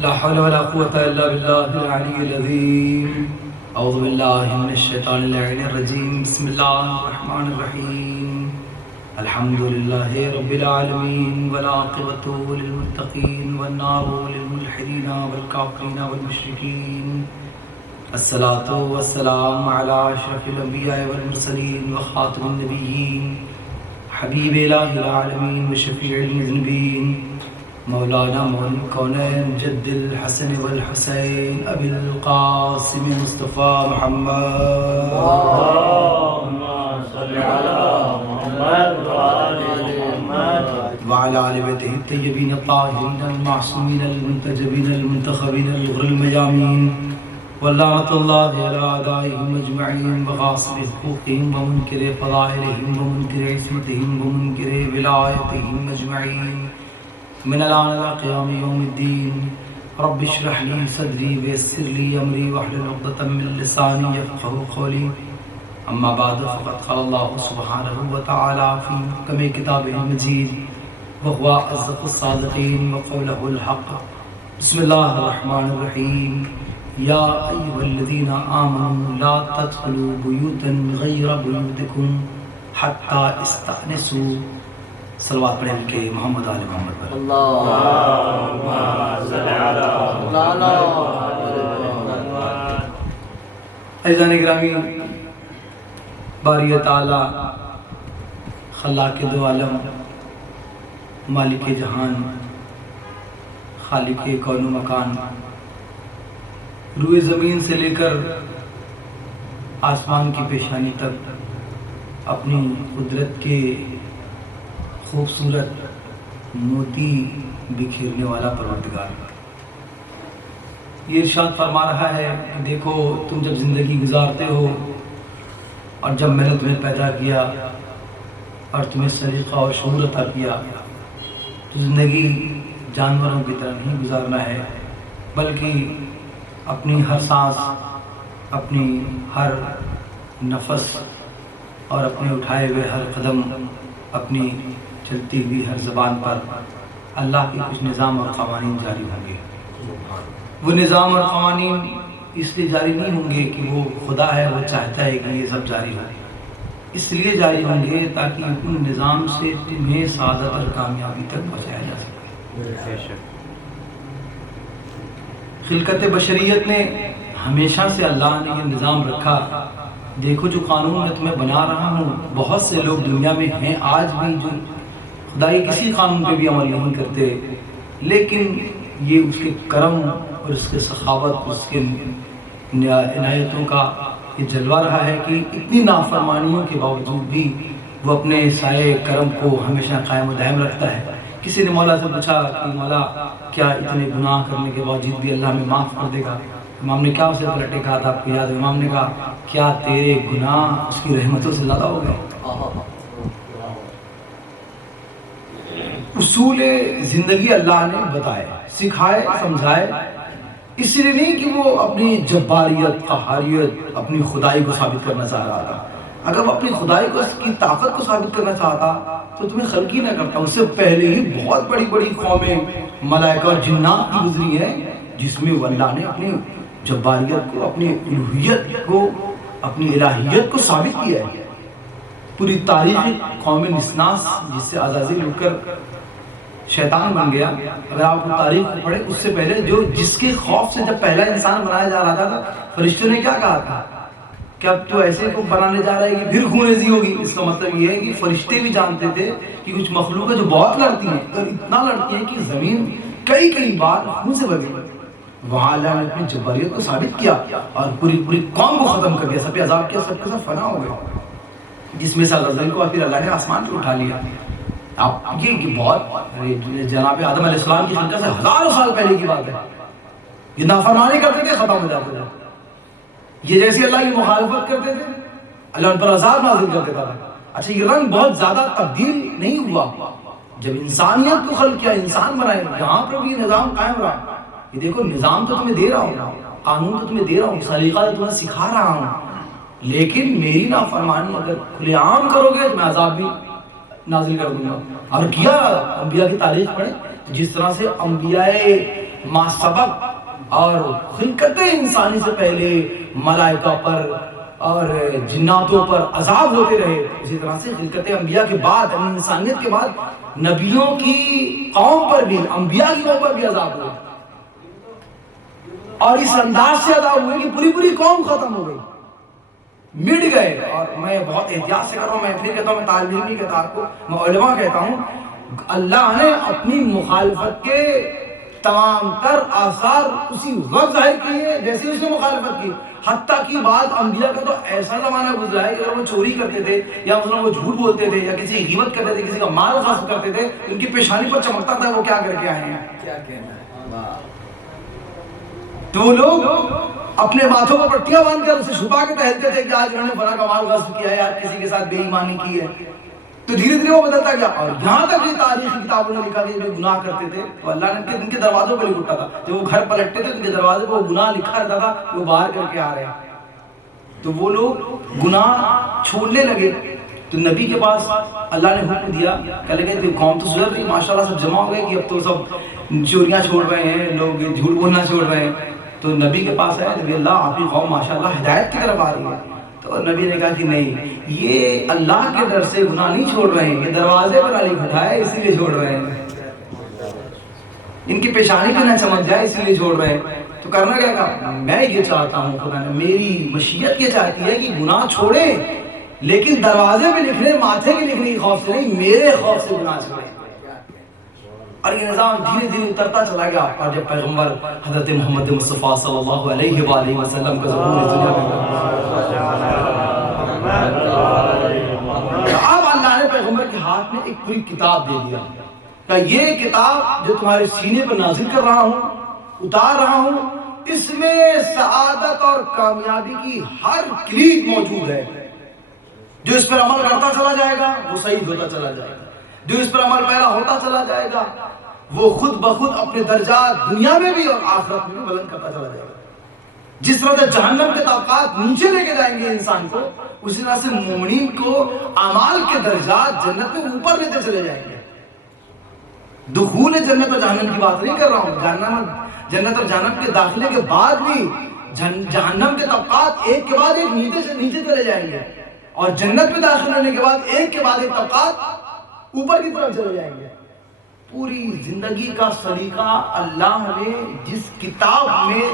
لا حول ولا قوة إلا بالله العلي العظيم. أعوذ بالله من الشيطان اللعين الرجيم. بسم الله الرحمن الرحيم. الحمد لله رب العالمين والعاقبة للمتقين والنار للملحدين والكافرين والمشركين. الصلاة والسلام على أشرف الأنبياء والمرسلين وخاتم النبيين حبيب إله العالمين وشفيع المذنبين مولانا مولى الكونين جد الحسن والحسين أبي القاسم مصطفى محمد. اللهم صل على محمد وعلى آل بيته الطيبين الطاهرين المعصومين المنتجبين المنتخبين الغر الميامين. ولعنة الله على أعدائهم أجمعين وغاصب حقوقهم ومنكر فضائلهم ومنكر عصمتهم ومنكر ولايتهم أجمعين من الآن إلى قيام يوم الدين. رب اشرح لي صدري ويسر لي أمري واحلل عقدة من لساني يفقهوا قولي. أما بعد فقد قال الله سبحانه وتعالى في محكم كتابه المجيد وهو أصدق الصادقين وقوله الحق. بسم الله الرحمن الرحيم. یا ایھا الذین آمنوا لا تدخلوا بیوتا غیر بیوتکم حتی استأنسوا. صلوات پڑھیں کہ محمد آل محمد پر. اللهم صل على عزیزان گرامی، باری تعالی خلاق دو عالم، مالک جہان، خالق کون و مکان، روئے زمین سے لے کر آسمان کی پیشانی تک اپنی قدرت کے خوبصورت موتی بکھیرنے والا پروردگار یہ ارشاد فرما رہا ہے کہ دیکھو، تم جب زندگی گزارتے ہو اور جب میں نے تمہیں پیدا کیا اور تمہیں سلیقہ اور شعور عطا کیا تو زندگی جانوروں کی طرح نہیں گزارنا ہے، بلکہ اپنی ہر سانس، اپنی ہر نفس اور اپنے اٹھائے ہوئے ہر قدم، اپنی چلتی ہوئی ہر زبان پر اللہ کے کچھ نظام اور قوانین جاری ہوں گے. وہ نظام اور قوانین اس لیے جاری نہیں ہوں گے کہ وہ خدا ہے، وہ چاہتا ہے کہ یہ سب جاری ہو، اس لیے جاری ہوں گے تاکہ ان نظام سے تمہیں سعادت اور کامیابی تک پہنچایا جا سکے. خلقت بشریت نے ہمیشہ سے اللہ نے یہ نظام رکھا. دیکھو، جو قانون میں تمہیں بنا رہا ہوں، بہت سے لوگ دنیا میں ہیں آج بھی جو خدائی کسی قانون پہ بھی عمل نہیں کرتے، لیکن یہ اس کے کرم اور اس کے سخاوت، اس کے عنایتوں کا یہ جلوہ رہا ہے کہ اتنی نافرمانیوں کے باوجود بھی وہ اپنے سائے کرم کو ہمیشہ قائم و دائم رکھتا ہے. کسی نے مولا سے پوچھا کہ مولا، کیا اتنے گناہ کرنے کے باوجود بھی اللہ ہمیں معاف کر دے گا؟ امام نے کیا اسے پلٹے کہا تھا؟ آپ کو یاد ہے؟ امام نے کہا، کیا تیرے گناہ اس کی رحمتوں سے زیادہ ہو گئے؟ اصول زندگی اللہ نے بتائے، سکھائے، سمجھائے، اس لیے نہیں کہ وہ اپنی جباریت، قہاریت، اپنی خدائی کو ثابت کرنا چاہ رہا تھا. اگر وہ اپنی خدائی کو، اس کی طاقت کو ثابت کرنا چاہتا تو تمہیں خلق ہی نہ کرتا. اس سے پہلے ہی بہت بڑی بڑی قومیں، ملائکہ اور جنات کی گزری ہیں جس میں اللہ نے اپنی جباریت کو، اپنی الوہیت کو، اپنی الہیت کو ثابت کیا ہے. پوری تاریخ قوم نسناس، جس سے عزازیل اٹھ کر شیطان بن گیا، اگر آپ تاریخ کو پڑھیں، اس سے پہلے جس کے خوف سے جب پہلا انسان بنایا جا رہا تھا، فرشتوں نے کیا کہا تھا کہ اب تو ایسے کو بنانے جا رہا ہے کہ پھر خونریزی ہوگی. اس کا مطلب یہ ہے کہ فرشتے بھی جانتے تھے کہ کچھ مخلوق ہے جو بہت لڑتی ہیں، اور اتنا لڑتی ہیں کہ زمین کئی بار خون سے بھر گئی. وہاں اللہ نے اپنی جباریت کو ثابت کیا اور پوری قوم کو ختم کر دیا. سب عذاب کیا، سب کے سب فنا ہو گئے. جس میں سے عزازیل کو پھر اللہ نے آسمان پہ اٹھا لیا. آپ یہ بہت جناب آدم علیہ السلام کی خلقت سے ہزاروں سال پہلے کی بات ہے. یہ نافرمانی کرتے تھے، ختم ہو جاتے تھے. یہ جیسے اللہ کی مخالفت کرتے تھے، اللہ ان پر عذاب نازل کر دیتا تھا. اچھا، یہ رنگ بہت زیادہ تبدیل نہیں ہوا جب انسانیت کو خلق کیا، انسان بنائے، یہاں پر بھی یہ نظام قائم رہا. یہ دیکھو، نظام تو تمہیں دے رہا ہوں، قانون تو تمہیں دے رہا ہوں، سلیقہ تو تمہیں سکھا رہا ہوں، لیکن میری نافرمانی اگر کھلے عام کرو گے تو میں عذاب بھی نازل کر دوں گا. اور کیا انبیاء کی تاریخ پڑھیں، جس طرح سے انبیاء ما سبق اور خلقت انسانی سے پہلے ملائکہ پر اور جناتوں پر عذاب ہوتے رہے، اسی طرح سے خلقت انبیاء کے بعد، انسانیت کے بعد نبیوں کی قوم پر بھی، انبیاء کی قوم پر بھی عذاب ہوئے، اور اس انداز سے عذاب ہوئے کہ پوری پوری قوم ختم ہو گئی، مٹ گئے۔ اور میں بہت احتیاط سے کر رہا ہوں، میں پھر کہتا ہوں، میں طالب علم نہیں کہتا آپ کو، میں علماء کہتا ہوں، اللہ نے اپنی مخالفت کے تمام تر آثار اسی وقت ظاہر کیے جیسے اس نے مخالفت کی، حتیٰ کہ بعض انبیاء کا تو ایسا زمانہ گزرا ہے کہ اگر وہ چوری کرتے تھے یا مثلا وہ جھوٹ بولتے تھے یا کسی کی غیبت کرتے تھے، کسی کا مال غصب کرتے تھے، ان کی پیشانی پر چمکتا تھا وہ کیا کر کے آئے ہیں، کیا کہنا ہے۔ تو وہ لوگ اپنے ماتھوں پر پٹیاں باندھ کر اسے چھپا کے ٹہلتے تھے کہ آج انہوں نے فلاں کا مال غصب کیا ہے، آج کسی کے ساتھ بے ایمانی کی ہے۔ تو دھیرے دھیرے وہ بدلتا گیا، اور یہاں تک یہ تاریخی کتابوں نے لکھا کہ جو گناہ کرتے تھے تو اللہ نے ان کے دروازوں پر لکھ اٹھا تھا، جب وہ گھر پلٹتے تھے ان کے دروازے پر وہ گناہ لکھا رہتا تھا، وہ باہر کر کے آ رہے ہیں۔ تو وہ لوگ گناہ چھوڑنے لگے، تو نبی کے پاس اللہ نے حکم دیا، کہنے لگے قوم تو سدھر رہی، ماشاءاللہ سب جمع ہو گئے کہ اب تو سب چوریاں چھوڑ رہے ہیں، لوگ جھوٹ بولنا چھوڑ رہے ہیں۔ تو نبی کے پاس آئے، نبی اللہ آپ کی قوم ماشاءاللہ ہدایت کی طرف آ رہی ہے۔ تو نبی نے کہا کہ نہیں، یہ اللہ کے ڈر سے گناہ نہیں چھوڑ رہے ہیں، یہ دروازے پر علی بٹھائے اسی لیے چھوڑ رہے ہیں، ان کی پیشانی پہ نہ چمک جائے اسی لیے چھوڑ رہے ہیں۔ تو کرنا کیا کہا، میں یہ چاہتا ہوں، خدا نے میری مشیت یہ چاہتی ہے کہ گناہ چھوڑیں، لیکن دروازے پہ لکھنے، ماتھے پہ لکھنے کی خوف سے نہیں، میرے خوف سے گناہ چھوڑیں۔ اور یہ نظام دھیرے دھیرے اترتا چلا گیا، اور جب پیغمبر حضرت محمد مصطفیٰ صلی اللہ علیہ وآلہ وسلم کا ظہور اس دنیا میں، اب اللہ نے پیغمبر کے ہاتھ میں ایک پوری کتاب دے دیا کہ یہ کتاب جو تمہارے سینے پر نازل کر رہا ہوں، اتار رہا ہوں، اس میں سعادت اور کامیابی کی ہر کلید موجود ہے۔ جو اس پر عمل کرتا چلا جائے گا وہ سعید ہوتا چلا جائے گا، جو اس پر عمل پیرا ہوتا چلا جائے گا وہ خود بخود اپنے درجات دنیا میں بھی اور آخرت میں بھی بلند کرتا چلا جائے گا۔ جس طرح سے جہنم کے طبقات نیچے لے کے جائیں گے انسان کو، اسی طرح سے مومنین کو اعمال کے درجات جنت میں اوپر لیتے چلے جائیں گے۔ دخول جنت اور جہنم کی بات نہیں کر رہا ہوں، جنت اور جہنم کے داخلے کے بعد بھی جہنم کے طبقات ایک کے بعد ایک نیچے چلے جائیں گے، اور جنت میں داخل ہونے کے بعد ایک کے بعد ایک طبقات اوپر کی طرف چلے جائیں گے۔ پوری زندگی کا سلیقہ اللہ نے جس کتاب میں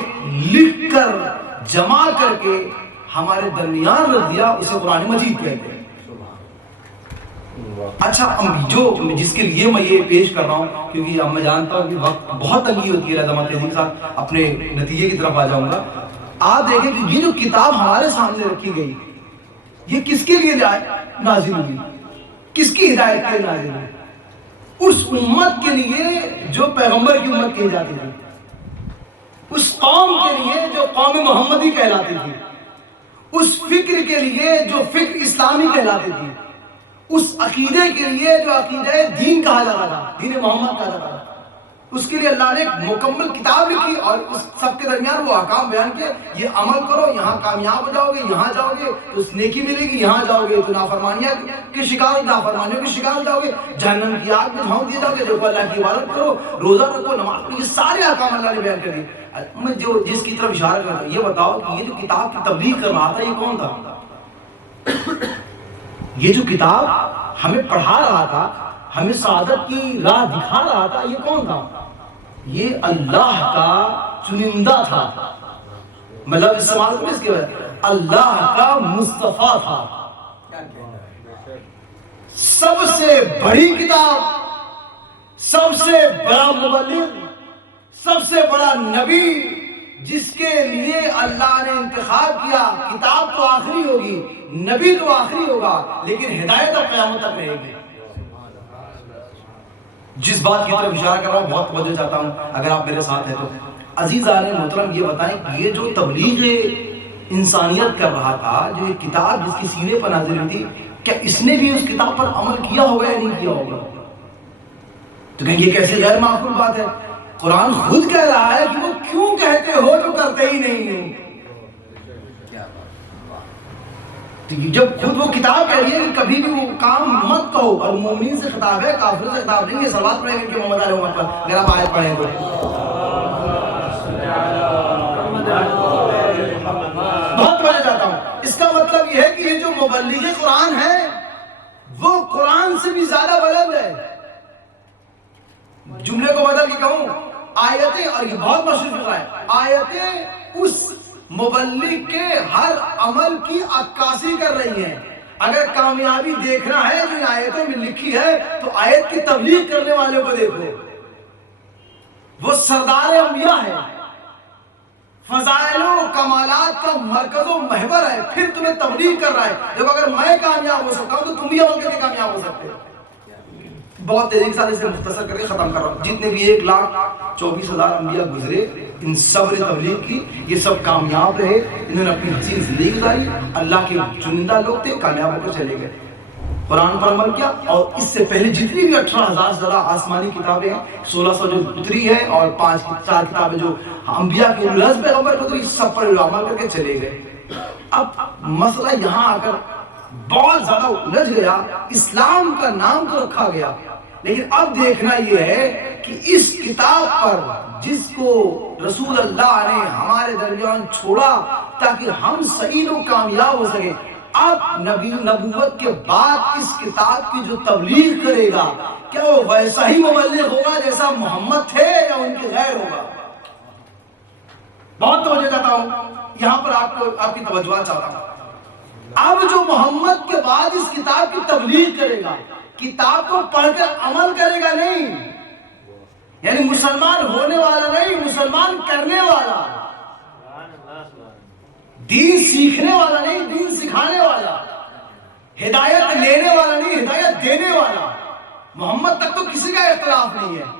لکھ کر جمع کر کے ہمارے درمیان رکھ دیا، اسے قرآن مجید کہتے ہیں۔ اچھا، جو جس کے لیے میں یہ پیش کر رہا ہوں، کیونکہ اب میں جانتا ہوں کہ وقت بہت تنگی ہوتی ہے، لازم تیزی کے ساتھ اپنے نتیجے کی طرف آ جاؤں گا۔ آپ دیکھیں کہ یہ جو کتاب ہمارے سامنے رکھی گئی، یہ کس کے لیے نازل ہوئی، کس کی ہدایت کے لیے نازل ہوئی؟ اس امت کے لیے جو پیغمبر کی امت کہی جاتی تھی، اس قوم کے لیے جو قوم محمدی کہلاتی تھی، اس فکر کے لیے جو فکر اسلامی کہلاتی تھی، اس عقیدے کے لیے جو عقیدہ دین کہا جاتا تھا، دین محمد کہا جاتا تھا، اس کے لیے اللہ نے ایک مکمل کتاب لکھی اور اس سب کے درمیان وہ احکام بیان کیے، یہ عمل کرو یہاں کامیاب ہو جاؤ گے، یہاں جاؤ گے تو نیکی ملے گی، یہاں جاؤ گے تو نافرمانیوں کے شکار ہو جاؤ گے، جہنم کی آگ میں جھونک دیے جاؤ گے۔ دیکھو اللہ کی عبادت کرو، روزہ رکھو، نماز پڑھو، یہ سارے احکام اللہ نے بیان کر دیے۔ میں جس کی طرف اشارہ کر رہا ہوں، یہ بتاؤ کہ یہ جو کتاب کی تبلیغ کر رہا تھا یہ کون تھا؟ یہ جو کتاب ہمیں پڑھا رہا تھا، ہمیں سعادت کی راہ دکھا رہا تھا، یہ کون تھا؟ یہ اللہ کا چنندہ تھا۔ مطلب استعمال کریں اس کے بعد اللہ کا مصطفیٰ تھا۔ سب سے بڑی کتاب، سب سے بڑا مبلغ، سب سے بڑا نبی جس کے لیے اللہ نے انتخاب کیا۔ کتاب تو آخری ہوگی، نبی تو آخری ہوگا، لیکن ہدایت اور قیامت تک رہے گی۔ جس بات کی طرف اشارہ کر رہا ہوں بہت توجہ چاہتا ہوں اگر آپ میرے ساتھ ہیں تو۔ عزیزان محترم، یہ بتائیں کہ یہ جو تبلیغ انسانیت کر رہا تھا، جو یہ کتاب جس کی سینے پر نازل ہوئی تھی، کیا اس نے بھی اس کتاب پر عمل کیا ہوگا یا نہیں کیا ہوگا؟ تو کہیں یہ کیسے غیر معقول بات ہے؟ قرآن خود کہہ رہا ہے کہ وہ کیوں کہتے ہو جو کرتے ہی نہیں ہو۔ جب خود وہ کتاب کہہ رہی ہے کہ کبھی بھی وہ کام مت کہو، اور مومنین سے خطاب ہے، کافروں سے خطاب نہیں ہے۔ صلوات پڑھیں گے کہ محمد علیہ وسلم پر، اگر آپ آیت پڑھیں تو تبلیغ قرآن ہے وہ قرآن سے بھی زیادہ بلند ہے. جملے کو بدل کے کہوں، آیتیں، اور یہ بہت مشہور ہے، آیتیں اس مبلغ کے ہر عمل کی عکاسی کر رہی ہیں. اگر کامیابی دیکھنا ہے جو ان آیتوں میں لکھی ہے تو آیت کی تبلیغ کرنے والوں کو دیکھو. وہ سردار انبیاء ہے، فضائل و کمالات کا مرکز و محور ہے، پھر تمہیں تبلیغ کر رہا ہے. دیکھو اگر میں کامیاب ہو سکتا ہوں تو تم بھی عمل کر کے کامیاب ہو سکتے ہو. بہت تیزی کے ساتھ اسے مختصر کر کے ختم کر رہا ہوں. جتنے بھی 1,24,000 انبیاء گزرے، ان سب نے تبلیغ کی، یہ سب کامیاب رہے، انہوں نے اپنی حسین زندگی گزاری، اللہ کے چنندہ لوگ تھے، کامیاب ہو کر چلے گئے، قرآن پر عمل کیا. اور اس سے پہلے جتنی بھی 18,000 سے زیادہ آسمانی کتابیں ہیں، 1600 جو اتری ہے اور 4 کتابیں جو انبیاء کے الہز پیغمبر کو، تو اس سب پر عمل کر کے چلے گئے. اب مسئلہ یہاں آ کر بہت زیادہ الجھ گیا. اسلام کا نام تو رکھا گیا، لیکن اب دیکھنا یہ ہے کہ اس کتاب پر جس کو رسول اللہ نے ہمارے درمیان چھوڑا تاکہ ہم سعید و کامیاب ہو سکیں، اب نبوت کے بعد اس کتاب کی جو تبلیغ کرے گا کیا وہ ویسا ہی مبلغ ہوگا جیسا محمد تھے یا ان کے غیر ہوگا؟ بہت توجہ چاہتا ہوں یہاں پر آپ کی توجہ چاہتا ہوں. اب جو محمد کے بعد اس کتاب کی تبلیغ کرے گا، کتاب کو پڑھ کر عمل کرے گا نہیں، یعنی مسلمان ہونے والا نہیں، مسلمان کرنے والا، دین سیکھنے والا نہیں، دین سکھانے والا، ہدایت لینے والا نہیں، ہدایت دینے والا. محمد تک تو کسی کا اختلاف نہیں ہے.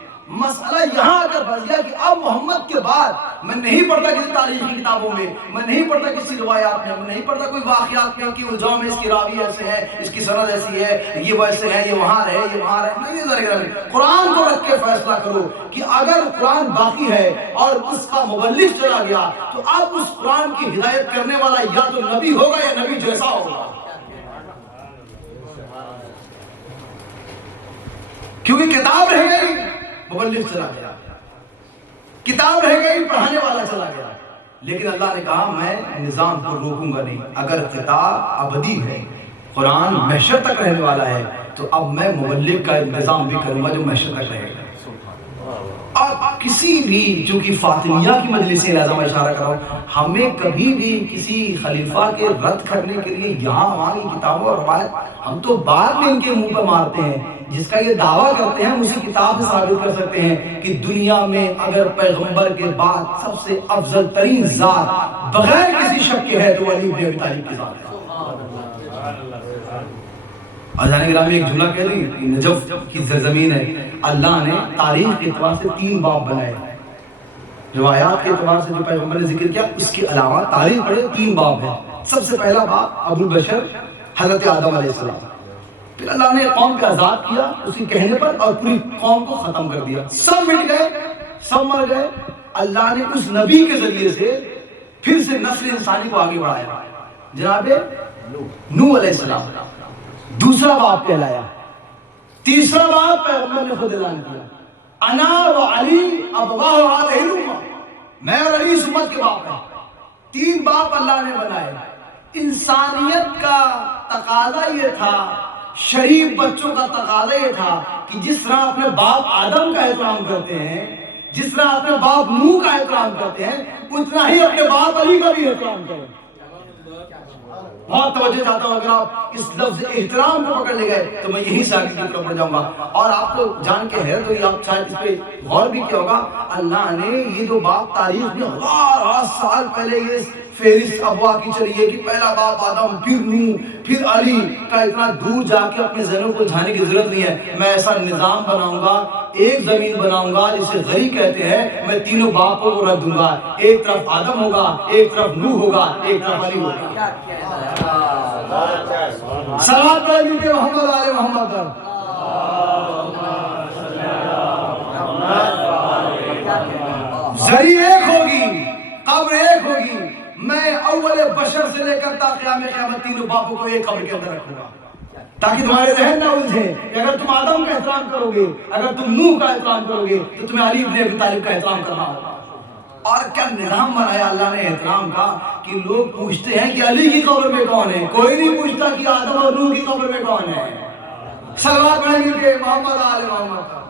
مسئلہ یہاں اگر بچ گیا کہ اب محمد کے بعد میں نہیں پڑھتا کسی تاریخی کتابوں میں نہیں پڑھتا کسی روایات میں نہیں پڑھتا کوئی واقعات میں کہ الجھاؤ میں اس کی راوی ایسے ہے، اس کی سند ایسی ہے، یہ ویسے ہے، یہ وہاں رہے، یہ وہاں رہے. نہیں، قرآن کو رکھ کے فیصلہ کرو کہ اگر قرآن باقی ہے اور اس کا مبلغ چلا گیا تو اب اس قرآن کی ہدایت کرنے والا یا تو نبی ہوگا یا نبی جیسا ہوگا، کیونکہ کتاب رہ گئی، مبلغ چلا گیا، کتاب رہ گئی، پڑھانے والا چلا گیا. لیکن اللہ نے کہا میں نظام کو روکوں گا نہیں. اگر کتاب ابدی ہے، قرآن محشر تک رہنے والا ہے، تو اب میں مبلغ کا انتظام بھی کروں گا جو محشر تک رہے گا. اور کسی بھی، چونکہ فاطمیہ کی مجلس سے لازم اشارہ کر رہا ہوں، ہمیں کبھی بھی کسی خلیفہ کے رد کرنے کے لیے یہاں وہاں کی کتابوں اور روایت ہم تو بعد میں ان کے منہ پہ مارتے ہیں. جس کا یہ دعویٰ کرتے ہیں ہم اسی کتاب سے ثابت کر سکتے ہیں کہ دنیا میں اگر پیغمبر کے بعد سب سے افضل ترین ذات بغیر کسی شک کے ہے تو علی بن ابی طالب کی ذات ہے. آجان گرامی ایک جملہ کہہ دیں کہ نجف کی سرزمین ہے، اللہ نے تاریخ کے اعتبار سے 3 باب بنائے، روایات کے اعتبار سے جو پیغمبر نے ذکر کیا اس کے علاوہ تاریخ پڑھے 3 باب ہیں. سب سے پہلا باب ابو البشر حضرت آدم علیہ السلام، پھر اللہ نے قوم کا آزاد کیا اس کے کہنے پر اور پوری قوم کو ختم کر دیا، سب مٹ گئے، سب مر گئے. اللہ نے اس نبی کے ذریعے سے پھر سے نسل انسانی کو آگے بڑھایا، جناب نوح علیہ السلام دوسرا باب کہلایا. تیسرا باب پیغمبر نے خود اعلان کیا، انا و علی ابواہ هذه الامہ، میں اور علی اس امت کے باپ ہیں. 3 باپ اللہ نے بنائے. انسانیت کا تقاضا یہ تھا، شریف بچوں کا تقاضا یہ تھا کہ جس طرح اپنے باپ آدم کا احترام کرتے ہیں، جس طرح اپنے باپ نوح کا احترام کرتے ہیں، اتنا ہی اپنے باپ علی کا بھی احترام کریں. بہت توجہ چاہتا ہوں، اگر آپ اس لفظ احترام کو پکڑ لے گئے تو میں یہی سے آگے کی طرف بڑھ جاؤں گا. اور آپ کو جان کے حیرت ہوئی، آپ شاید اس پہ غور بھی کیا ہوگا، اللہ نے یہ جو بات تاریخ میں 1000 سال پہلے یہ فہرست ابوا کی چلی ہے کہ پہلا باپ آدم، پھر نوح، پھر علی کا، اتنا دور جا کے اپنے ذہنوں کو جانے کی ضرورت نہیں ہے. میں ایسا نظام بناؤں گا، ایک زمین بناؤں گا جسے غری کہتے ہیں، میں تینوں باپوں کو رکھ دوں گا، ایک طرف آدم ہوگا، ایک طرف نوح ہوگا، ایک طرف علی ہوگا. صلوات پڑھیے محمد آل محمد پر. زری ایک ہوگی، قبر ایک ہوگی. میں اول بشر سے لے کر تا قیام قیامت تینوں باپوں کو ایک قبر کے اندر رکھوں گا تاکہ تمہارے ذہن نہ الجھے کہ اگر تم آدم کا احترام کرو گے، اگر تم نوح کا احترام کرو گے تو تمہیں علی بن ابی طالب کا احترام کرنا ہوگا. اور کیا نظام بنایا اللہ نے احترام کا کہ لوگ پوچھتے ہیں کہ علی کی قبر میں کون ہے، کوئی نہیں پوچھتا کہ آدم اور نوح کی قبر میں کون ہے۔ صلوات پڑھیں گے کہ محمد آل محمد۔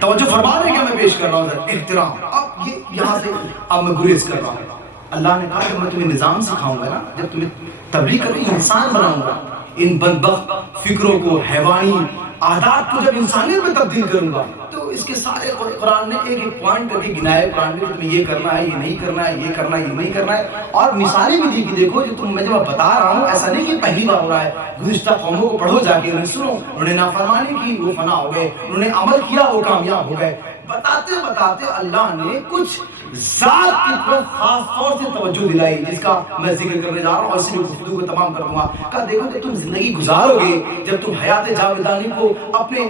توجہ فرما رہے کہ میں پیش کر رہا ہوں احترام۔ اب یہ یہاں سے اب میں گریز کر رہا ہوں۔ اللہ نے کہا کہ میں تمہیں نظام سکھاؤں گا نا، جب تمہیں تبلیغ کریں انسان بناؤں گا، ان بدبخت فکروں کو، حیوانی عادات کو جب انسانیت میں تبدیل کروں گا، تو اس کے سارے قرآن نے ایک ایک پوائنٹ کر کے گنائے قرآن میں کہ تمہیں یہ کرنا ہے، یہ نہیں کرنا ہے، یہ کرنا ہے، یہ نہیں کرنا ہے، اور مثالیں بھی دی کہ دیکھو جو میں جب بتا رہا ہوں ایسا نہیں کہ پہلی بار ہو رہا ہے، گزشتہ قوموں کو پڑھو جا کے، انہیں سنو، انہوں نے نافرمانی کی وہ فنا ہو گئے، انہوں نے عمل کیا وہ کامیاب ہو گئے۔ بتاتے بتاتے اللہ نے کچھ ذات کی طرف خاص طور سے توجہ دلائی، جس کا میں ذکر کرنے جا رہا ہوں، اور اسی میں گفتگو کو تمام کر دوں گا۔ کہا دیکھو جب تم زندگی گزارو گے، جب تم حیات جاودانی کو اپنے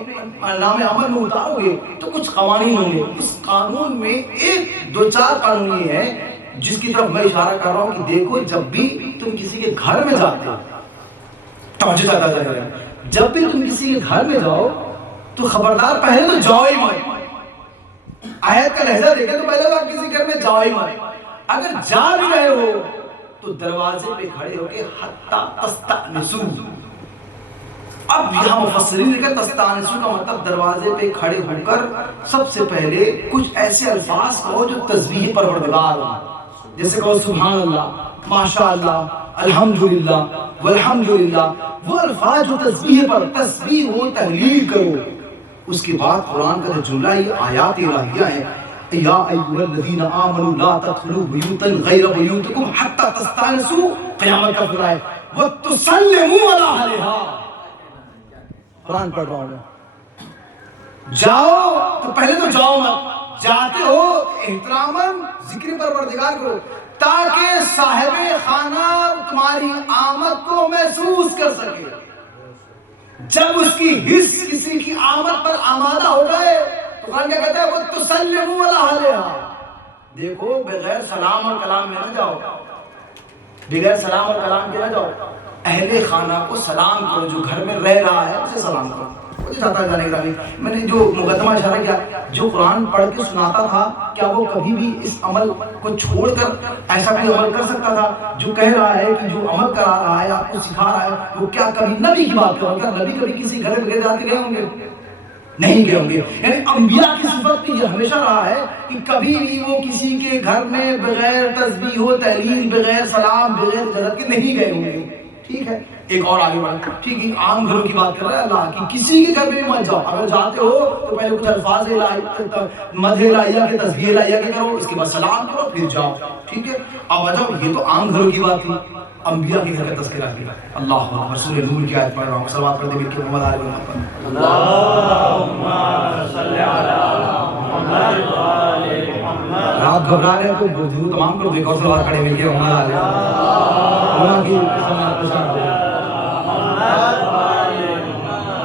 نام عمل میں اتارو گے، تو کچھ قوانین ہوں گے۔ اس قانون میں ایک دو چار قانون یہ ہے جس کی طرف میں اشارہ کر رہا ہوں کہ دیکھو جب بھی تم کسی کے گھر میں جاتے ہو، توجہ زیادہ جا رہا ہے، جب بھی تم کسی کے گھر میں جاؤ تو خبردار پہلے تو جاؤ ہی مت۔ آیت کا لہجہ دیکھیں تو پہلے آپ کسی گھر میں جاؤ ہی مت۔ اگر جا بھی رہے ہو تو دروازے پہ کھڑے ہو کے حتی تستأنسو۔ اب یہاں مفسرین نے کہا تستأنسو کا مطلب دروازے پہ کھڑے ہو کر سب سے پہلے کچھ ایسے الفاظ کہو جو تسبیح پروردگار ہوں، جیسے کہو سبحان اللہ، ماشاء اللہ، الحمدللہ، والحمدللہ۔ وہ الفاظ جو تسبیح پر تسبیح ہو، تحلیل کرو۔ اس کے بعد قرآن کا جو جملہ یہ آیات الہیہ ہے، یا ایھا الذین آمنوا لا تدخلوا بیوتا غیر بیوتکم حتی تستأنسوا، قیامت کا پھر ہے وتسلموا علی اہلھا۔ قرآن پڑھ رہا ہوں میں۔ جاؤ تو پہلے تو جاؤ مت، جاتے ہو احتراماً ذکر پروردگار کرو تاکہ صاحب خانہ تمہاری آمد کو محسوس کر سکے۔ جب اس کی حس کسی کی آمد پر آمادہ ہو گئے تو قرآن کیا کہتا ہے وَتُسَلِّمُوا عَلَىٰ أَهْلِهَا۔ دیکھو بغیر سلام اور کلام میں نہ جاؤ، بغیر سلام اور کلام کے نہ جاؤ، اہل خانہ کو سلام کرو، جو گھر میں رہ رہا ہے اسے سلام کرو۔ مجھے چاہتا ہے جانے کا نہیں، میں نے جو مقدمہ اشارہ کیا، جو قرآن پڑھ کے سناتا تھا کیا وہ کبھی بھی اس عمل کو چھوڑ کر ایسا کوئی عمل کر سکتا تھا؟ جو کہہ رہا ہے کہ جو عمل کرا رہا ہے، آپ کو سکھا رہا ہے، وہ کیا کبھی نبی کی بات کرو؟ کیا نبی کبھی کسی گھر میں جاتے گئے ہوں گے؟ نہیں گئے ہوں گے۔ یعنی انبیاء کی صفت یہ ہمیشہ رہا ہے کہ کبھی بھی وہ کسی کے گھر میں بغیر تسبیح و تحلیل، بغیر سلام، بغیر غیرت کے نہیں گئے ہوں گے۔ ٹھیک ہے، ایک اور آگے بڑھیں۔ ٹھیک ہے، عام گھروں کی بات کر رہا ہے اللہ کی، کسی کے گھر میں مت جاؤ۔ اگر جاتے ہو تو پہلے کچھ الفاظ مدح الہیہ کے، تسبیح الہیہ کے کرو، اس کے بعد سلام کرو، پھر جاؤ۔ ٹھیک ہے، اب آ جاؤ، یہ تو عام گھروں کی بات تھی، انبیاء کے گھر کا تذکرہ کیا۔ اللہ اکبر، سورہ نور کی آیت پڑھ رہا ہوں، صلوات پڑھتے ہوئے کہ محمد آل محمد، اللہم صلی علی محمد و آل محمد۔ رات گھبرا رہے ہیں تو وضو تمام کرو، دیکھو صلوات پڑھے ہوئے کہ محمد آل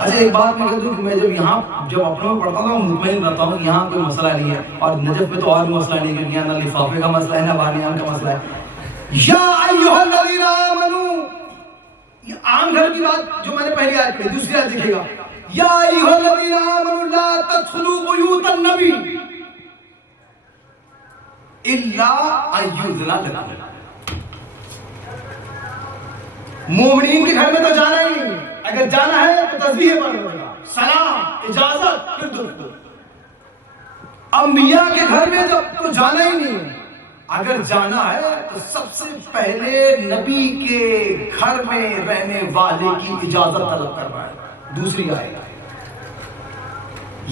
اچھا ایک بات میں کہتا ہوں کہ میں جب اپنا پڑھتا ہوں مطمئن رہتا ہوں کہ یہاں کوئی مسئلہ نہیں ہے، اور نجف میں تو اور مسئلہ نہیں ہے، یہاں نہ لفافے کا مسئلہ ہے نہ بانیان کا مسئلہ ہے۔ یا ایھا الذین آمنوا، یہ عام گھر کی بات جو میں نے پہلی آیت پڑھی، دوسری آیت دیکھیے گا، یا ایھا الذین آمنوا لا تدخلوا بیوت النبی الا ان یؤذن لکم۔ مومنین کے گھر میں تو جانا ہی نہیں، اگر جانا ہے تو تسبیح پڑھو، سلام، اجازت، پھر دو۔ انبیاء کے گھر میں تو جانا ہی نہیں، اگر جانا ہے تو سب سے پہلے نبی کے گھر میں رہنے والے کی اجازت طلب کر رہا ہے۔ دوسری آیت،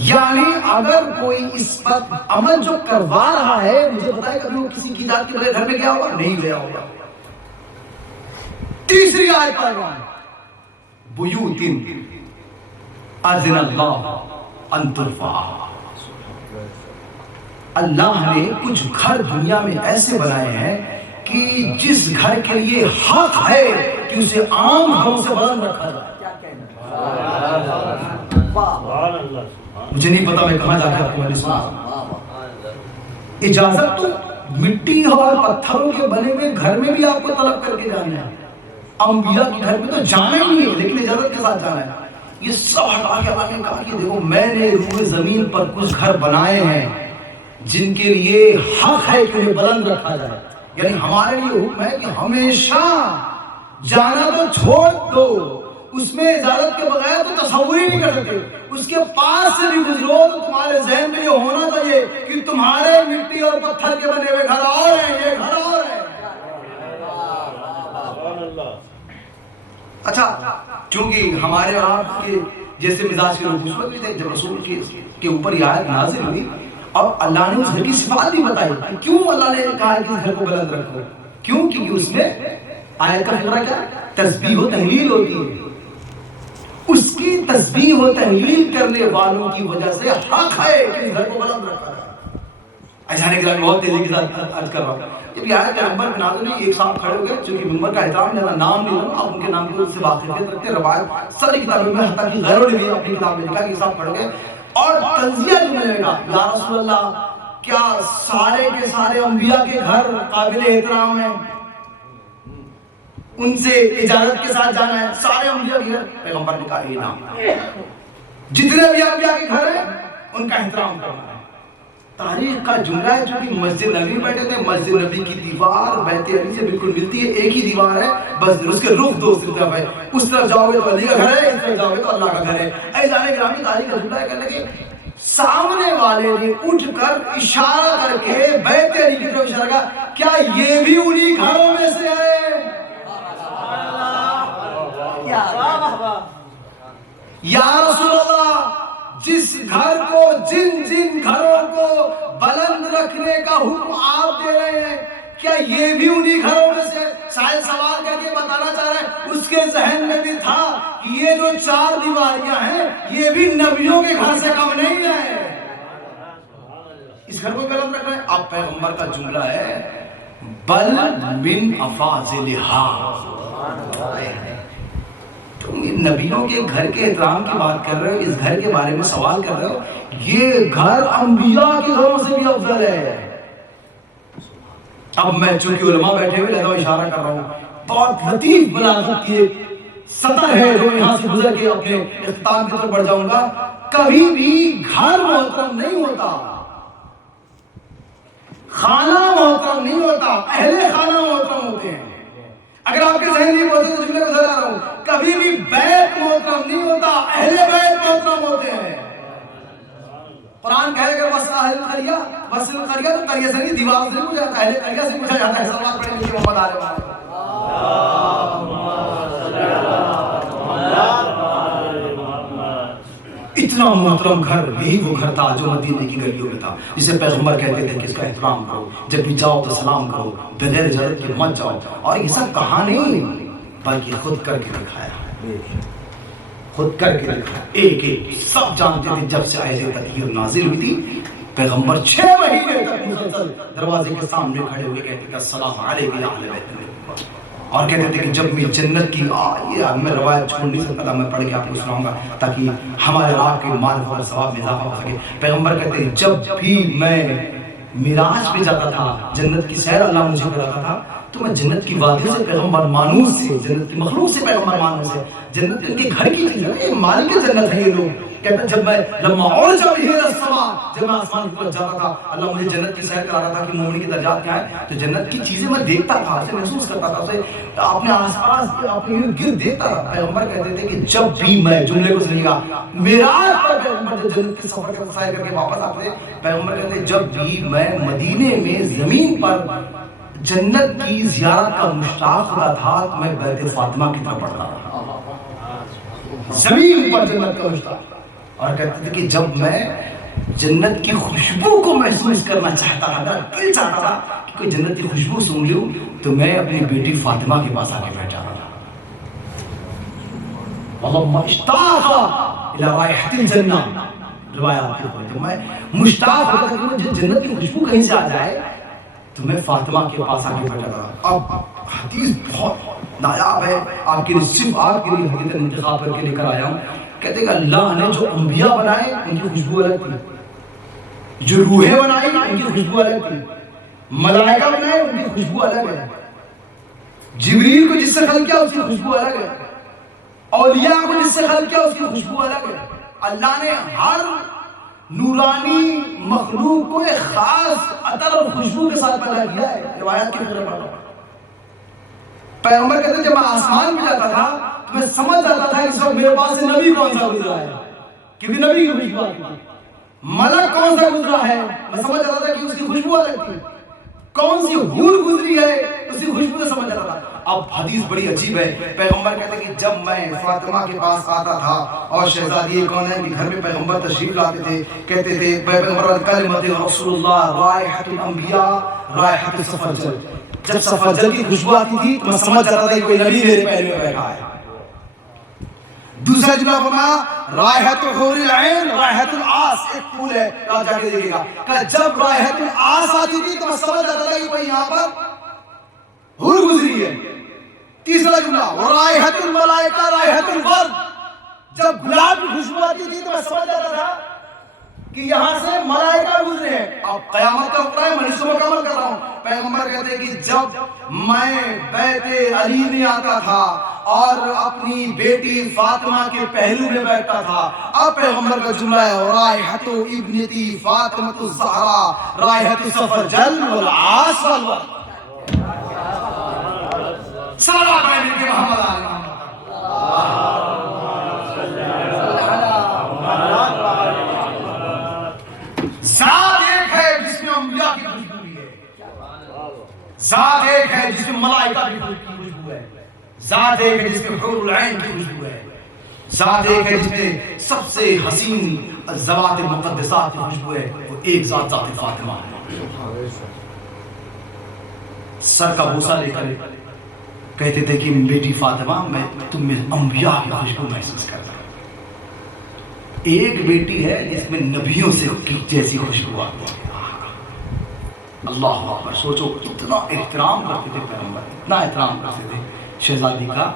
یعنی اگر کوئی اس وقت عمل جو کروا رہا ہے، مجھے بتائے کبھی وہ کسی کی اجازت کے بغیر گھر میں گیا ہوگا؟ نہیں گیا ہوگا۔ تیسری آیت پڑھ رہا ہے، بیوت اذن اللہ ان ترفع۔ اللہ نے کچھ گھر دنیا میں ایسے بنائے ہیں کہ جس گھر کے لیے حق ہے کہ اسے عام گھروں سے بلند رکھا جائے۔ مجھے نہیں پتا میں کہاں جا کے آپ کو سنا۔ اجازت تو مٹی اور پتھروں کے بنے ہوئے گھر میں بھی آپ کو طلب کر کے جانا ہے، انبیاء کے گھر میں تو جانا ہی نہیں ہے، لیکن اجازت کے ساتھ جانا ہے۔ یہ سب ہٹا کے اللہ نے کہا کہ دیکھو میں نے روئے زمین پر کچھ گھر بنائے ہیں جن کے لیے حق ہے کہ انہیں بلند رکھا جائے. یعنی ہمارے لیے حکم ہے کہ ہمیشہ جانا تو چھوڑ دو، اس میں اجازت کے بغیر تو تصور ہی نہیں کر سکتے. اس کے پاس سے بھی گزرو تو تمہارے ذہن میں یہ ہونا چاہیے کہ تمہارے مٹی اور پتھر کے بنے ہوئے گھر اور ہیں، یہ گھر اور ہیں. اچھا چونکہ ہمارے آپ کے جیسے مزاج کے لوگ اس وقت بھی تھے جب رسول کے اوپر یہ آیت نازل ہوئی اور اللہ نے اس گھر کی صفات بھی بتائی کہ کیوں اللہ نے کہا کہ اس گھر کو بلند رکھو. کیوں؟ کیونکہ اس میں آیت کا فکرہ کیا؟ تسبیح و تحلیل ہوتی ہے. اس کی تسبیح و تحلیل کرنے والوں کی وجہ سے حق ہے کہ اس گھر کو بلند رکھا جائے. ایسا نہیں کہ بہت تیزی کے ساتھ عرض کر رہا ہوں. جب یہ آیت نمبر نازل ہوئی ایک صاحب کھڑے ہو گئے چونکہ ممبر کا احترام زیادہ نام نہیں لوں آپ ان کے نام کو سے واقفیت رکھتے. روایت ساری کتابوں میں حتیٰ کہ غیروں نے بھی اپنی کتاب میں لکھا کہ یہ صاحب کھڑے گئے اور تنزیہ کرنے لگا یا رسول اللہ کیا سارے کے سارے انبیاء کے گھر قابل احترام ہیں؟ ان سے اجازت کے ساتھ جانا ہے سارے انبیاء کے گھر؟ پیغمبر نے کہا نام جتنے بھی انبیاء کے گھر ہیں ان کا احترام کرنا ہے. تاریخ کا جملہ ہے جو کہ مسجد نبی بیٹھے تھے. مسجد نبی کی دیوار بیت علی سے بالکل ملتی ہے، ایک ہی دیوار ہے بس اس کے رخ دوسری طرف ہے. اس طرف جاؤ گے تو علی کا گھر ہے، اس طرف جاؤ گے تو اللہ کا گھر ہے. اے جانے گرامی تاریخ کا جملہ ہے کہنے کہ سامنے والے نے اٹھ کر اشارہ کر کے بیت علی کی طرف اشارہ کیا کیا یہ بھی انہی گھروں میں سے ہے؟ یا رسول اللہ جس گھر کو جن جن گھروں کو بلند رکھنے کا حکم آپ دے رہے ہیں کیا یہ بھی انہی گھروں میں سے؟ شاید سوال کر کے بتانا چاہ رہے ہیں اس کے ذہن میں بھی تھا کہ یہ جو 4 دیواریاں ہیں یہ بھی نبیوں کے گھر سے کم نہیں ہے، اس گھر کو بلند رکھ رہے ہیں. اب پیغمبر کا جملہ ہے بل من افاضلھا. تم ان نبیوں کے گھر کے احترام کی بات کر رہے ہو، اس گھر کے بارے میں سوال کر رہے ہو، یہ گھر انبیاء کے گھروں سے بھی افضل ہے. اب میں چونکہ علماء بیٹھے ہوئے لہذا اشارہ کر رہا ہوں، بہت لطیف بلاغت کی ایک سطر ہے جو یہاں سے گزر کے اپنے اختتام کی طرف بڑھ جاؤں گا. کبھی بھی گھر محترم نہیں ہوتا، خانہ محترم نہیں ہوتا، اہل خانہ محترم ہوتے ہیں. اگر آپ کے ذہن میں پہنچے تو جملے کو دہرا رہا ہوں، کبھی بھی بیت محترم نہیں ہوتا، اہل بیت محترم ہوتے ہیں. قرآن کہے گا وَسَأَهْلِ الْقَرْيَةِ وَسَأَهْلِ الْقَرْيَةِ تو قریہ سے نہیں دیوار سے نہیں پوچھا جاتا، اہل قریہ سے پوچھا جاتا ہے. سلوات پڑھیں گے محمد آل محمد. اتنا محترم گھر یہی وہ گھر تھا جو مدینے کی گلیوں میں تھا جسے پیغمبر کہتے تھے کہ اس کا احترام کرو، جب بھی جاؤ تو سلام کرو، بغیر اجازت کے مت جاؤ. اور یہ سب کہا نہیں بلکہ خود کر کے دکھایا، خود کر کے دکھایا. ایک ایک سب جانتے تھے. جب سے آیت تطہیر نازل ہوئی تھی پیغمبر 6 مہینے تک مسلسل دروازے کے سامنے کھڑے ہوئے کہتے تھے السلام علیکم یا اہل بیت، اور کہتے تھے کہ جب میں جنت کی یہ میں روایت چھوڑ نہیں سکتا تھا، میں پڑھ کے آپ کو سناؤں گا تاکہ ہمارے آپ کے معرفت اور ثواب میں اضافہ ہو سکے. پیغمبر کہتے ہیں جب بھی میں معراج پہ جاتا تھا، جنت کی سیر اللہ مجھے کراتا تھا، تو میں جنت کی وادیوں سے پیغمبر مانوس سے، جنت کی مخلوق سے پیغمبر مانوس سے، جنت ان کے گھر کی چیز ہے، یہ مالک جنت ہے. یہ لوگ کہتے ہیں جب میں لما اور جب ہی السما، جب میں آسمان کی طرف جاتا تھا اللہ مجھے جنت کی سیر کرا رہا تھا کہ مومن کی درجات کیا ہے، تو جنت کی چیزیں میں دیکھتا تھا، اسے محسوس کرتا تھا، اسے اپنے آس پاس اپنے گرد دیکھتا تھا. پیغمبر کہتے تھے کہ جب بھی میں جملے کو سنیے گا معراج پر پیغمبر جب جنت کے سفر کا سیر کر کے واپس آتے تھے، پیغمبر کہتے ہیں جب بھی میں مدینے میں زمین پر جنت کی زیارت کا مشتاق ہوتا تھا تو میں بیت فاطمہ کی طرف بڑھتا تھا، زمین پر جنت کا مشتاق. اور کہتے تھے کہ جب میں جنت کی خوشبو کو محسوس کرنا چاہتا تھا، دل چاہتا تھا کہ کوئی جنت کی خوشبو سون لوں، تو میں اپنی بیٹی فاطمہ کے پاس آ کے بیٹھ جاتا تھا. اللہم اشتاق الی رائحۃ الجنہ، روایات میں میں مشتاق ہوتا تھا کہ مجھے جنت کی خوشبو کہیں سے آ جائے تو میں فاطمہ کے پاس آ کے بیٹھا تھا. اب حدیث بہت نایاب ہے، آپ کے لیے صرف آپ کے لیے حدیث انتخاب کر کے لے کر آیا ہوں. کہتے ہیں کہ اللہ نے جو انبیاء بنائے ان کی خوشبو الگ تھی، جو روحیں بنائی ان کی خوشبو الگ تھی، ملائکہ بنائے ان کی خوشبو الگ ہے، جبریل کو جس سے خلق کیا اس کی خوشبو الگ ہے. اولیاء کو جس سے خلق کیا اس کی خوشبو الگ ہے. اللہ نے ہر نورانی مخلوق کو ایک خاص عطر اور خوشبو کے ساتھ پیدا کیا ہے. روایات کی طرف پڑھو. پیغمبر کہتے ہیں جب میں آسمان میں جاتا تھا تو میں سمجھ جاتا تھا اس وقت میرے پاس سے نبی کون سا گزرا ہے, کیونکہ نبی کی خوشبو آتی تھی. ملک کون سا گزرا ہے میں سمجھ جاتا تھا کہ اس کی خوشبو الگ تھی. کون سی حور گزری ہے اس کی خوشبو سے سمجھ جاتا تھا. اب حدیث بڑی عجیب ہے. پیغمبر کہتے ہیں کہ جب میں فاطمہ کے پاس آتا تھا اور شہزادی کونین کے گھر میں پیغمبر تشریف لاتے تھے, کہتے تھے پیغمبر کلمت رسول اللہ رائحۃ الانبیاء رائحۃ السفرجل. جب سفرجل کی خوشبو آتی تھی تو میں سمجھ جاتا تھا کہ کوئی نبی میرے پہلے میں بیٹھا ہے. دوسرا جملہ فرمایا رائحۃ حور العین رائحۃ العاص. ایک پھول ہے آپ جا کے دیکھیے گا کہ جب رائحۃ العاص آتی تھی تو میں سمجھ جاتا تھا کہ کوئی یہاں پر حور گزری ہے. تیسرا جملہ رائحۃ الملائکہ رائحۃ الورد. جب گلاب کی خوشبو آتی تھی تو میں سمجھ جاتا تھا کہ یہاں سے ملائکہ گزرے ہیں. اب قیامت کا وقت ہے, میں اس کو مکمل کر رہا ہوں. پیغمبر کہتے ہیں کہ جب میں بیت علی میں آتا تھا اور اپنی بیٹی فاطمہ کے پہلو میں بیٹھتا تھا, اب پیغمبر کا جملہ ہے رائحۃ ابنتی فاطمہ الزہرا رائحۃ السفرجل والعاص والورد. صلوات علیہ محمد علیہ ذات ایک ہے جس میں انبیاء کی خوشبو بھی ہے, ذات ایک ہے جس میں ملائکہ کی خوشبو ہے, ذات ایک ہے جس میں حور العین کی خوشبو ہے, ذات ایک ہے جس میں سب سے حسین ذوات مقدسات کی خوشبو ہے. وہ ایک ذات ذات فاطمہ ہے. سر کا بوسہ لے کر کہتے تھے کہ بیٹی فاطمہ میں تم میں انبیاء کی خوشبو محسوس کرتا ہوں. ایک بیٹی ہے جس میں نبیوں سے جیسی خوشبو آتی ہے. اللہ اکبر. سوچو کتنا احترام کرتے تھے پیغمبر, اتنا احترام کرتے تھے شہزادی کا.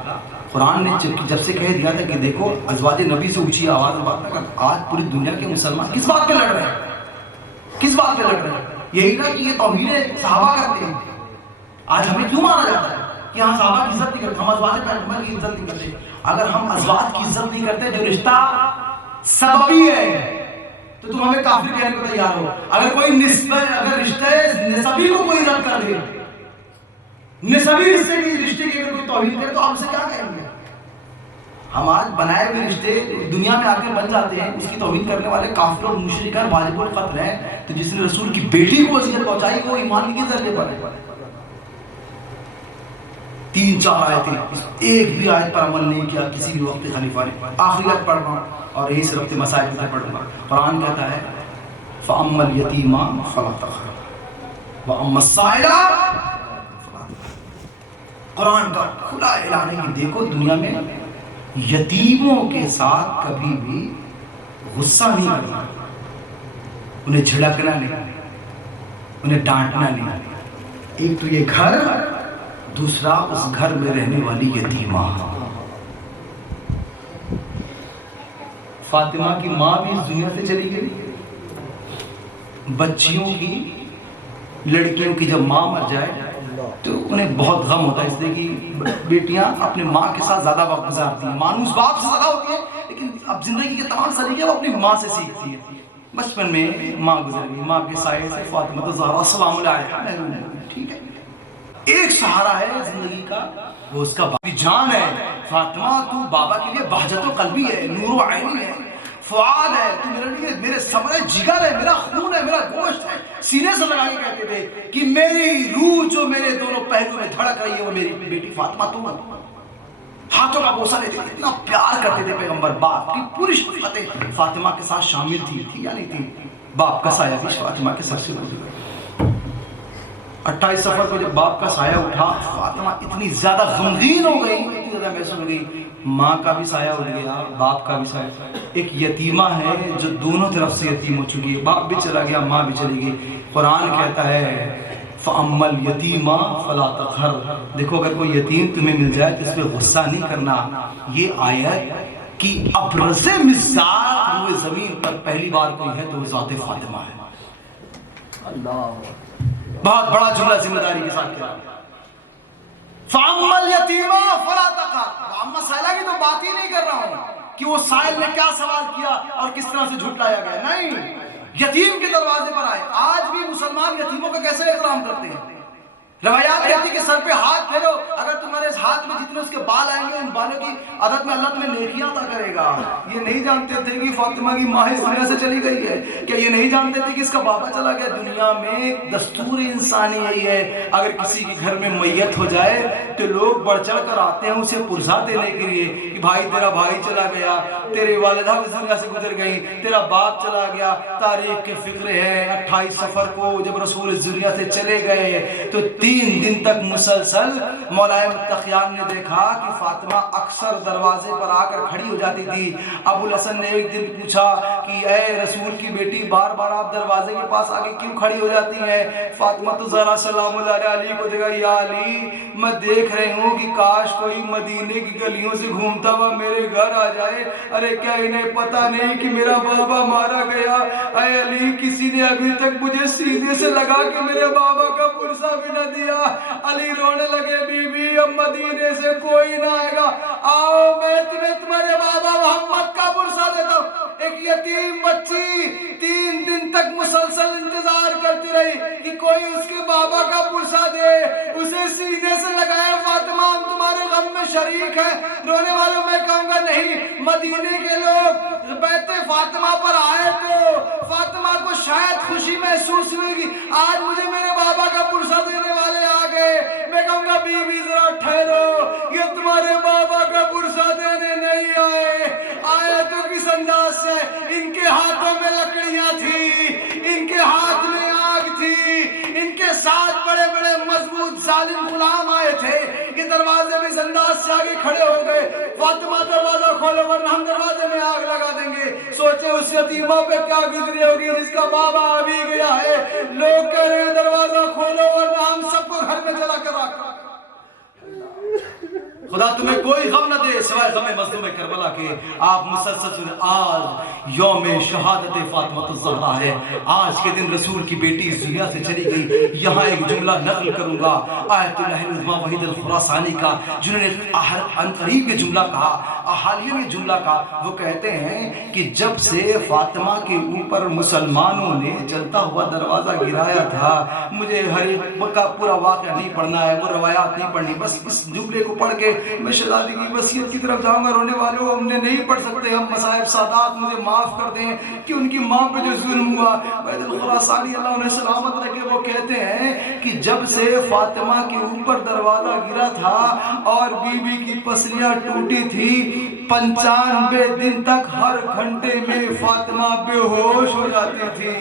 قرآن نے جب سے کہہ دیا تھا کہ دیکھو ازواج نبی سے اونچی آواز میں بات نہ کر. آج پوری دنیا کے مسلمان کس بات پہ لڑ رہے ہیں, کس بات پہ لڑ رہے ہیں؟ یہی نا کہ یہ توہین صحابہ کرتے ہیں. آج ہمیں کیوں مانا جاتا ہے کہ ہم صحابہ کی عزت نہیں کرتے, ہم ازواج پیغمبر کی عزت نہیں کرتے؟ اگر ہم ازواج کی عزت نہیں کرتے جو رشتہ سببی ہے تو تم ہمیں کافر کہنے کو تیار ہو. اگر کوئی اگر رشتے نسبی کو کوئی رد کر دے, نسبی رشتے کی اگر کوئی توہین کرے تو آپ سے کیا کہیں گے؟ ہم آج بنائے ہوئے رشتے دنیا میں آ کے بن جاتے ہیں, اس کی توہین کرنے والے کافر اور مشرک واجب القتل ہیں. تو جس نے رسول کی بیٹی کو اذیت پہنچائی وہ ایمان کی ذریعے پر. 3-4 آیتیں, ایک بھی آیت پر عمل نہیں کیا کسی بھی وقت خلیفہ نے. آخری آیت پڑھ رہا ہوں اور یہی سے وقت مسائل میں پڑھوں گا. قرآن کہتا ہے فَأَمَّا الْيَتِيمَ فَلَا تَقْهَرْ وَأَمَّا السَّائِلَ. قرآن کا کھلا اعلان ہے کہ دیکھو دنیا میں یتیموں کے ساتھ کبھی بھی غصہ نہیں کرنا, انہیں جھڑکنا نہیں, انہیں ڈانٹنا نہیں. ایک تو یہ گھر, دوسرا اس گھر میں رہنے والی یتیمہ. فاطمہ کی ماں بھی اس دنیا سے چلی گئی. بچیوں کی, لڑکیوں کی جب ماں مر جائے تو انہیں بہت غم ہوتا ہے, اس لیے کہ بیٹیاں اپنے ماں کے ساتھ زیادہ وقت گزارتی ہیں. مانوس باپ سے زیادہ ہوتی ہے, لیکن اب زندگی کے تمام سلیقے وہ اپنی ماں سے سیکھتی ہے. بچپن میں ماں گزر گئی, ماں کے سائے سے فاطمہ الزہرا سلام علیہا. ٹھیک ہے, ایک سہارا ہے زندگی کا, وہ اس کا باپ جان ہے. فاطمہ تو بابا کے لیے بہجت و قلبی ہے, نور و عین ہے, فؤاد ہے, تو میرے لیے میرے ثمرہ جگر ہے, میرا خون ہے, میرا گوشت ہے. سینے سے لگا کے کہتے تھے کہ میری روح جو میرے دونوں پہلو میں دھڑک رہی ہے وہ میری بیٹی فاطمہ تو. ہاتھوں کا بوسہ لیتے تھے, اتنا پیار کرتے تھے پیغمبر. باپ کی پوری شفقتیں فاطمہ کے ساتھ شامل تھی یا نہیں تھی؟ باپ کا سایہ بھی فاطمہ کے سر سے گزرا. 28 سفر کو جب باپ کا سایہ اٹھا, فاطمہ اتنی زیادہ غمگین ہو گئی, اتنی زیادہ محسوس ہو گئی. ماں کا بھی سایہ اٹھ گیا, باپ کا بھی سایہ. ایک یتیمہ ہے جو دونوں طرف سے یتیم ہو چکی ہے, باپ بھی چلا گیا, ماں بھی چلی گئی. قرآن کہتا ہے فَأَمَّا الْيَتِيمَ فَلَا تَقْهَرْ. دیکھو اگر کوئی یتیم تمہیں مل جائے تو اس پہ غصہ نہیں کرنا. یہ آیت کی ابرز مثال روئے زمین پر پہلی بار کوئی ہے تو وہ ذات فاطمہ ہے. اللہ, بہت بڑا جملہ ذمہ داری کے ساتھ کیا. فَأَمَّا الْيَتِيمَ فَلَا تَقْهَرْ، اما سائلہ کی تو بات ہی نہیں کر رہا ہوں کہ وہ سائل نے کیا سوال کیا اور کس طرح سے جھٹلایا گیا، نہیں، یتیم کے دروازے پر آئے۔ آج بھی مسلمان یتیموں کا کیسے احترام کرتے ہیں؟ روایات کہتی کہ سر پہ ہاتھ پھیرو، اگر تمہارے ہاتھ میں جتنے اس کے بال آئیں گے ان بالوں کی عدد میں اللہ تمہیں نیکیاں عطا کرے گا۔ یہ نہیں جانتے تھے کہ فاطمہ کی ماں اس دنیا سے چلی گئی ہے؟ کیا یہ نہیں جانتے تھے کہ اس کا بابا چلا گیا؟ دنیا میں دستور انسانی یہی ہے، اگر کسی کے گھر میں میت ہو جائے تو لوگ بڑھ چڑھ کر آتے ہیں اسے پرزا دینے کے لیے کہ بھائی تیرا بھائی چلا گیا، تیرے والدہ اس دنیا سے گزر گئی، تیرا باپ چلا گیا۔ تاریخ کے فقرے ہیں 28 صفر کو جب رسول اس دنیا سے چلے گئے تو 3 دن تک مسلسل مولا متقیان نے دیکھا کہ فاطمہ اکثر دروازے پر آ کر کھڑی ہو جاتی تھی۔ ابو الحسن نے ایک دن پوچھا کہ اے رسول کی بیٹی، بار بار آپ دروازے کے پاس آگے کیوں کھڑی ہو جاتی ہیں؟ فاطمہ تو ذرا سلام اللہ علی کو دیکھا، یا علی میں دیکھ رہی ہوں کہ کاش کوئی مدینے کی گلیوں سے گھومتا ہوا میرے گھر آ جائے، ارے کیا انہیں پتہ نہیں کہ میرا بابا مارا گیا؟ اے علی کسی نے ابھی تک مجھے سینے سے لگا کے میرے بابا کا پرسہ بھی نہ دیا۔ علی رونے لگے، بی بی اب مدینے سے کوئی نہ آئے گا، آؤ میں تمہیں تمہارے بابا محمد کا پرسہ دیتا ہوں۔ ایک یتیم بچی 3 دن تک مسلسل انتظار کرتی رہی کہ کوئی اس کے بابا کا پرسہ دے، اسے سینے سے لگائے، فاطمہ ہم تمہارے غم میں شریک ہیں۔ رونے والوں میں کہوں گا نہیں، مدینے کے لوگ بیت فاطمہ پر آئے تو فاطمہ کو شاید خوشی محسوس ہوئی کہ آج مجھے میرے بابا کا پرسہ دینے والے آ گئے۔ میں کہوں گا بی بی ذرا ٹھہرو، یہ تمہارے بابا کا پرسہ دینے نہیں آئے تو کس انداز سے؟ ان کے ہاتھوں میں لکڑیاں تھی، ان کے ہاتھ میں آگ تھی، ان کے ساتھ بڑے بڑے مضبوط ظالم غلام آئے تھے، یہ دروازے میں اس انداز سے آگے کھڑے ہو گئے، فاطمہ دروازہ کھولو ورنہ ہم دروازے میں آگ لگا دیں گے۔ سوچے اس یتیمہ پہ کیا گزری ہوگی جس کا بابا ابھی گیا ہے، لوگ کہہ رہے ہیں دروازہ کھولو ورنہ ہم سب کو گھر میں جلا کر رکھا۔ خدا تمہیں کوئی غم نہ دے سوائے غم مظلوم کربلا کے۔ آپ مسلسل آج یوم شہادت فاطمہ الزہرا ہے، آج کے دن رسول کی بیٹی اس دنیا سے چلی گئی۔ یہاں ایک جملہ نقل کروں گا آیت اللہ العظمہ وحید الخراسانی کا، جنہوں نے عن قریب یہ جملہ کہا، حالیہ میں جملہ کہا۔ وہ کہتے ہیں کہ جب سے فاطمہ کے اوپر مسلمانوں نے جلتا ہوا دروازہ گرایا تھا، مجھے ہر ایک کا پورا واقعہ نہیں پڑھنا ہے، وہ روایات نہیں پڑھنی، بس اس جملے کو پڑھ کے میں شہزادی کی وصیت کی طرف جاؤں گا۔ رونے والوں ہم نے نہیں پڑھ سکتے، ہم مصائب سادات مجھے معاف کر دیں کہ ان کی ماں پہ جو ظلم ہوا۔ وحید الخراسانی اللہ انہیں سلامت رکھے، وہ کہتے ہیں کہ جب سے فاطمہ کے اوپر دروازہ گرا تھا اور بی بی کی پسلیاں ٹوٹی تھی، 95 دن تک ہر گھنٹے میں فاطمہ بے ہوش ہو جاتی تھی،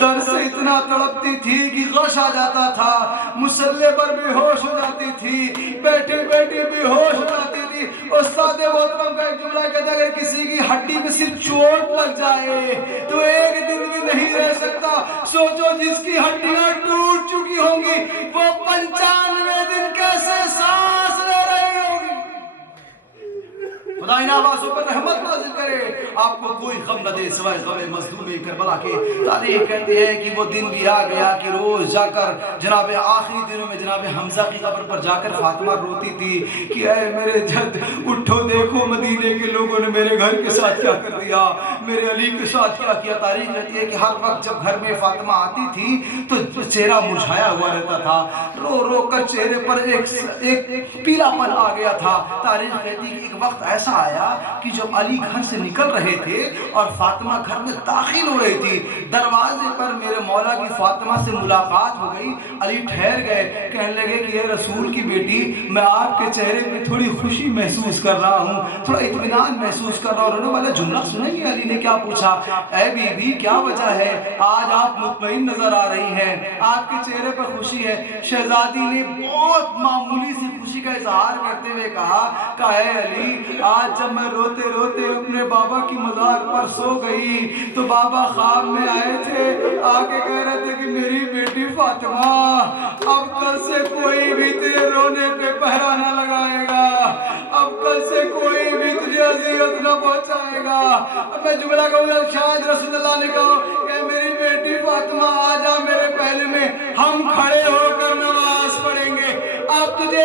درد سے اتنا تڑپتی تھی کہ غش آ جاتا تھا، مصلے پر بے ہوش ہو جاتی تھی، بیٹھے بیٹھے بے ہوش ہو جاتی تھی۔ استاد محترم کا ایک جملہ کہتا ہے اگر کسی کی ہڈی میں صرف چوٹ لگ جائے تو ایک دن بھی نہیں رہ سکتا، سوچو جس کی ہڈیاں ٹوٹ چکی ہوں گی وہ 95 دن کیسے سانس لے رہی ہوگی۔ خدا ان آوازوں پر رحمت نازل کرے، آپ کو کوئی غم نہ دے سوائے غم مظلوم کربلا کے۔ تاریخ کہتی ہے کہ وہ دن بھی آ گیا کہ روز جا کر جناب آخری دنوں میں جناب حمزہ کی قبر پر جا کر فاطمہ روتی تھی کہ اے میرے جد اٹھو دیکھو مدینے کے لوگوں نے میرے گھر کے ساتھ کیا کر دیا، میرے علی کے ساتھ کیا کیا۔ تاریخ کہتی ہے کہ ہر وقت جب گھر میں فاطمہ آتی تھی تو چہرہ مرجھایا ہوا رہتا تھا، رو رو کر چہرے پر ایک پیلا پن آ گیا تھا۔ تاریخ کہتی ہے کہ ایک وقت ایسا آیا کہ جب علی گھر سے نکل رہے تھے اور فاطمہ گھر میں داخل ہو رہی تھی، دروازے پر میرے مولا کی فاطمہ سے ملاقات ہو گئی۔ علی ٹھہر گئے، کہنے لگے کہ اے رسول کی بیٹی میں آپ کے چہرے پہ تھوڑی خوشی محسوس کر رہا ہوں، تھوڑا اطمینان محسوس کر رہا ہوں۔ رونے والا جملہ سنیں گے؟ علی نے کیا پوچھا؟ اے بی بی کیا وجہ ہے آج آپ مطمئن نظر آ رہی ہیں، آپ کے چہرے پر خوشی ہے؟ شہزادی نے بہت معمولی سی خوشی کا اظہار کرتے ہوئے کہا کہ اے علی آج جب میں روتے روتے اپنے بابا کی مزار پر سو گئی تو بابا خواب میں آئے تھے، آگے کہہ رہے تھے کہ میری بیٹی فاطمہ اب کل سے کوئی بھی تیرے رونے پہ پہرا نہ لگائے گا، اب کل سے کوئی بھی تجھے اذیت نہ پہنچائے گا۔ اب میں جملہ کہوں گا، شاید رسول اللہ نے کہا کہ میری بیٹی فاطمہ آ جا میرے پہلے میں، ہم کھڑے ہو کر نماز پڑھیں گے، اب تجھے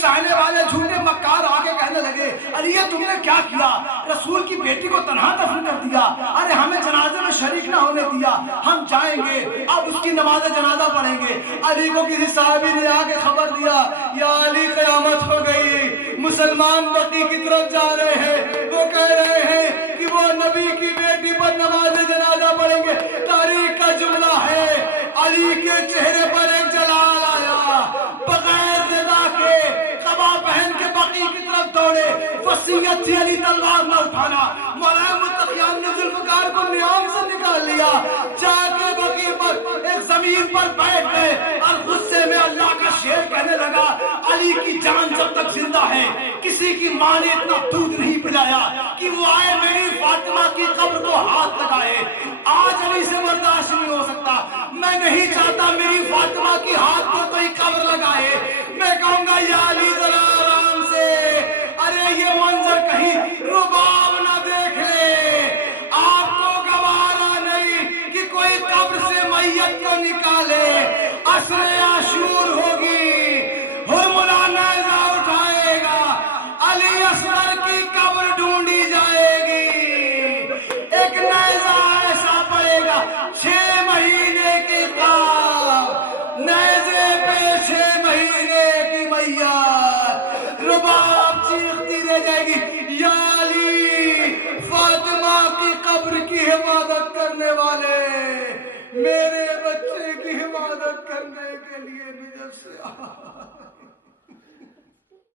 چاہنے والے جھوٹے مکار آگے کہنے لگے علی تم نے کیا کیا؟ رسول کی بیٹی کو تنہا دفن کر دیا، ارے ہمیں جنازے میں شریک نہ ہونے دیا، ہم جائیں گے اب اس کی نماز جنازہ پڑھیں گے۔ علی کو کسی صحابی نے آ کے خبر دیا یا علی قیامت ہو گئی، مسلمان بقی کی طرف جا رہے ہیں، وہ کہہ رہے ہیں کہ وہ نبی کی بیٹی پر نماز جنازہ پڑھیں گے۔ تاریخ کا جملہ ہے علی کے چہرے پر ایک جلال آیا، بغیر ندا کے قبا پہن کے بقی کی طرف دوڑے۔ وصیت تھی علی تلوار نہ اٹھانا، مولا متقیان نے ذوالفقار کو نیام سے نکال لیا، جا کے بقی پر ایک زمین پر بیٹھ گئے اور غصے میں اللہ کا شعر کہنے لگا علی کی جان جب تک زندہ ہے کسی کی ماں نے اتنا دودھ نہیں پلایا کہ وہ آئے میری فاطمہ کی قبر کو ہاتھ لگائے۔ آج علی سے برداشت نہیں ہو سکتا، میں نہیں چاہتا میری فاطمہ کی ہاتھ کو کوئی قبر لگائے۔ میں کہوں گا یا علی ذرا آرام سے، ارے یہ منظر کہیں رباب نہ دیکھ لے، آپ کو گوارا نہیں کہ کوئی قبر سے میت کو نکالے۔ عصر عاشور ہوگی، ہرملا نیزہ اٹھائے گا، علی اصغر کی قبر ڈھونڈی جائے گی، ایک نیزہ ایسا پڑے گا 6 مہینے کی خواب، نیزے پہ 6 مہینے کی میت، رباب چیختی رہ جائے گی یا علی فاطمہ کی قبر کی حفاظت کرنے والے، میرے بچے کی حفاظت کرنے کے لیے نجف سے